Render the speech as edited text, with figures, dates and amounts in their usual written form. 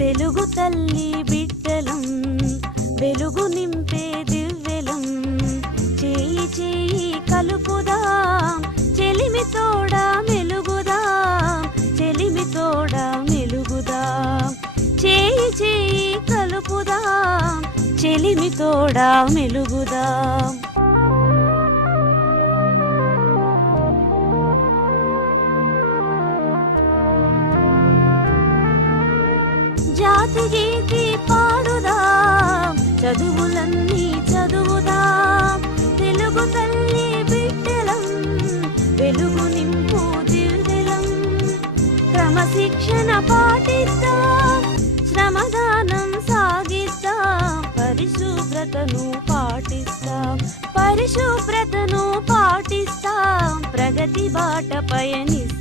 తెలుగు తల్లి బిడ్డలం వెలుగు నింపే దివ్వెలం చేయి చేయి కలుపుదాం చెలిమి తోడా మెలుగుదాం చెలిమి తోడా మెలుగుదాం చేయి చేయి కలుపుదాం చెలిమి తోడా మెలుగుదాం. జాతి గీతి పాడుదాం చదువులన్నీ చదువుదాం తెలుగు తల్లి బిడ్డలం వెలుగు నింపు దివ్వెలం క్రమశిక్షణ పాటిద్దాం శ్రమదానం సాగిద్దాం పరిశుభ్రతను పాటిస్తాం ప్రగతి బాట పయనిస్తాం.